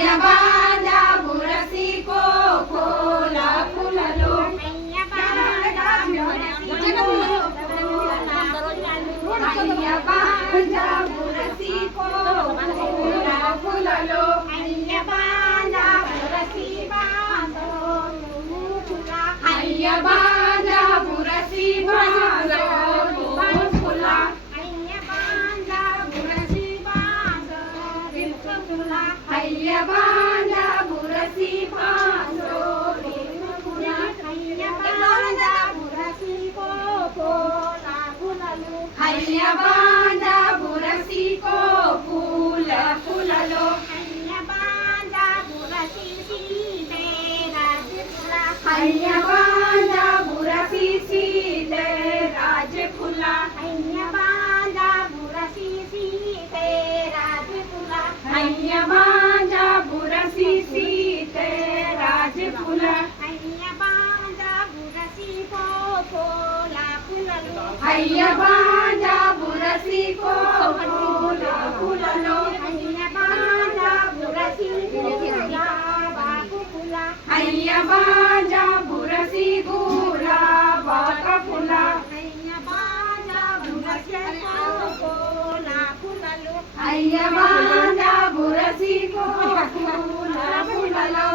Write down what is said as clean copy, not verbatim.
అయ్య బాజా బురసికో పూల పూలలో అయ్య బాజా బురసికో పూల పూలలో అయ్య బాజా బురసి బాందో అయ్య బాజా బురసి బాందో పూల అయ్య బాజా బురసి బాందో పూల అయ్య బాజా బురసి బాందో పూల అయ్య బాజా బురసి పూల పూలలో అయ్య బాజా బురసి పూల పూలలో అయ్య బాజా బురసి అయ్య బాజా బురసి సీతే రాజ ఫుల అయ్య బాజా బురసి సీతే రాజ ఫుల అయ్య బాజా బురసి సీతే రాజ ఫుల అయ్య బాజా బురసి పూల పూలలో అయ్య బాజా బురసి పూల పూలలో అయ్య బాజా బురసి అయ్య బాజా బురసి గులాబాక ఫుల అయ్య బాజా బురసి పూల పూలలో అయ్య బాజా బురసి పూల పూలలో